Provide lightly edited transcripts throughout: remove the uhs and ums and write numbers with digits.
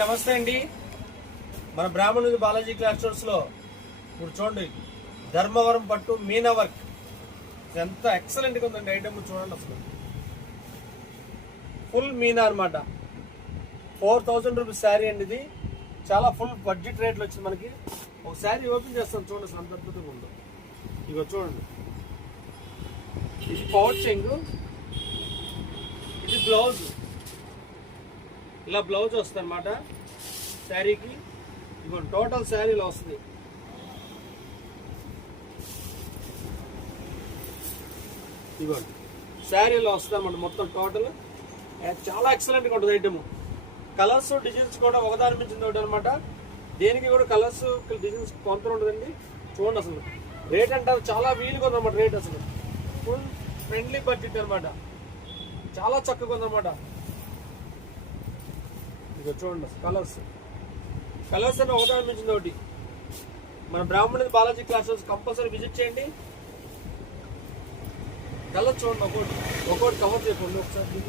నమస్తే అండి. మన బ్రాహ్మణుడి బాలాజీ క్లాస్ స్టోర్స్ లో ఇప్పుడు చూడండి, ధర్మవరం పట్టు మీనా వర్క్ ఎంత ఎక్సలెంట్ గా ఉందండి. ఐటమ్ చూడండి, అసలు ఫుల్ మీనా అనమాట. 4000 రూపీస్ శారీ అండి. ఇది చాలా ఫుల్ బడ్జెట్ రేట్లో వచ్చింది మనకి. ఒక శారీ ఓపెన్ చేస్తాను చూడండి, అసలు అంత అద్భుతంగా ఉందో. ఇగో చూడండి, ఇది పౌచింగ్, ఇది బ్లౌజ్. ఇలా బ్లౌజ్ వస్తుంది అనమాట శారీకి. ఇదిగోండి, టోటల్ శారీలో వస్తుంది. ఇదిగోండి, శారీలో వస్తుంది అనమాట మొత్తం టోటల్. చాలా ఎక్సలెంట్గా ఉంటుంది ఐటమ్. కలర్స్ డిజైన్స్ కూడా ఒకదాని మించింది ఒకటి అనమాట. దేనికి కూడా కలర్స్ డిజైన్స్ కొంత ఉండదండి. చూడండి, అసలు రేట్ అంటారు చాలా వీలుగా ఉందన్నమాట. రేట్ అసలు ఫుల్ ఫ్రెండ్లీ బడ్జెట్ అనమాట. చాలా చక్కగా ఉందన్నమాట. ఇక చూడండి, కలర్స్ అని ఒకదాని మించింది ఒకటి. మన Brahmani Balaji class compulsory visit చేయండి. కలర్స్ చూడండి, ఒక్కొక్కటి కవర్ చేయకండి ఒకసారి.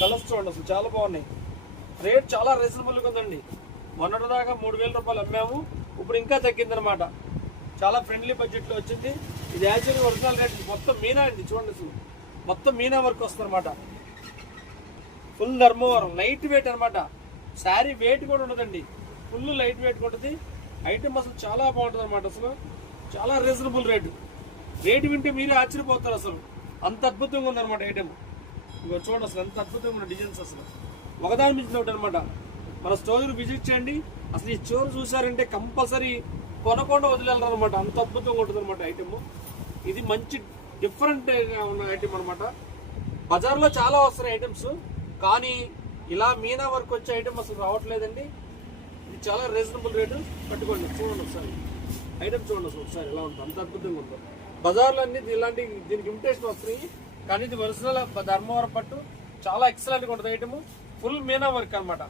కలర్స్ చూడండి, అసలు చాలా బాగున్నాయి. రేట్ చాలా రీజనబుల్గా ఉందండి. మొన్నటి దాకా 3000 రూపాయలు అమ్మాము, ఇప్పుడు ఇంకా తగ్గిందనమాట. చాలా ఫ్రెండ్లీ బడ్జెట్లో వచ్చింది. ఇది యాక్చువల్లీ ఒరిజినల్ రేట్. మొత్తం మీనా అండి, చూడండి అసలు మొత్తం మీనా వర్క్ వస్తుంది అనమాట. ఫుల్ ధర్మవరం, లైట్ వెయిట్ అనమాట. శారీ వెయిట్ కూడా ఉండదండి, ఫుల్ లైట్ వెయిట్ ఉంటుంది. ఐటమ్ అసలు చాలా బాగుంటుంది అనమాట. అసలు చాలా రీజనబుల్ రేటు. రేటు వింటే మీరే ఆశ్చర్యపోతారు, అసలు అంత అద్భుతంగా ఉందన్నమాట ఐటమ్. ఇగో చూడండి, అసలు ఎంత అద్భుతంగా ఉన్న డిజైన్స్. అసలు ఒకదాని మించిన ఒకటి అనమాట. మన స్టోర్ విజిట్ చేయండి. అసలు ఈ స్టోర్ చూసారంటే కంపల్సరీ కొనకుండా వదిలేరు అనమాట. అంత అద్భుతంగా ఉంటుంది అనమాట ఐటమ్. ఇది మంచి డిఫరెంట్గా ఉన్న ఐటమ్ అనమాట. బజార్లో చాలా వస్తున్నాయి ఐటమ్స్, కానీ ఇలా మీనా వర్క్ వచ్చే ఐటమ్ అసలు రావట్లేదండి. ఇది చాలా రీజనబుల్ రేటు. పట్టుకోండి, చూడండి ఒకసారి ఐటమ్ చూడండి అసలు ఒకసారి ఎలా ఉంటుంది, అంత అద్భుతంగా ఉందో. బజార్లో అన్ని ఇలాంటి దీనికి ఇమిటేషన్ వస్తున్నాయి, కానీ ఇది ఒరిజినల్ ధర్మవరం పట్టు. చాలా ఎక్సలెంట్గా ఉంటుంది ఐటమ్. ఫుల్ మీనా వర్క్ అనమాట.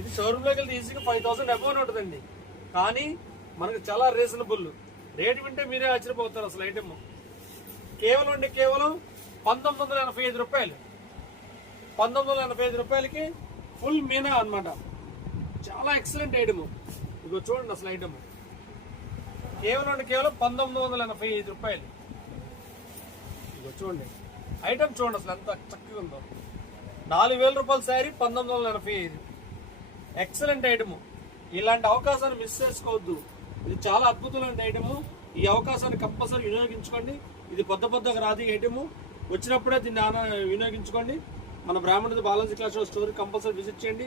ఇది షోరూమ్లోకి వెళ్తే ఈజీగా 5000 అబోవ్ ఉంటుందండి, కానీ మనకు చాలా రీజనబుల్ రేటు. వింటే మీరే ఆశ్చర్యపోతారు అసలు ఐటమ్. కేవలం 1985 రూపాయలు. 1985 రూపాయలకి ఫుల్ మీనా అనమాట. చాలా ఎక్సలెంట్ ఐటమ్. ఇగో చూడండి అసలు ఐటమ్ కేవలం 1985 రూపాయలు. ఇగో చూడండి ఐటమ్, చూడండి అసలు ఎంత చక్కగా ఉందో. 4000 రూపాయల శారీ 1985. Excellent item. ఇలాంటి అవకాశాన్ని మిస్ చేసుకోవద్దు. ఇది చాలా అద్భుతమైన ఐటమ్. ఈ అవకాశాన్ని కంపల్సరీ వినియోగించుకోండి. ఇది పొద్దుగా రాదు ఐటమ్. వచ్చినప్పుడే దీన్ని వినియోగించుకోండి. మన Brahmani Balaji class store compulsory visit చేయండి.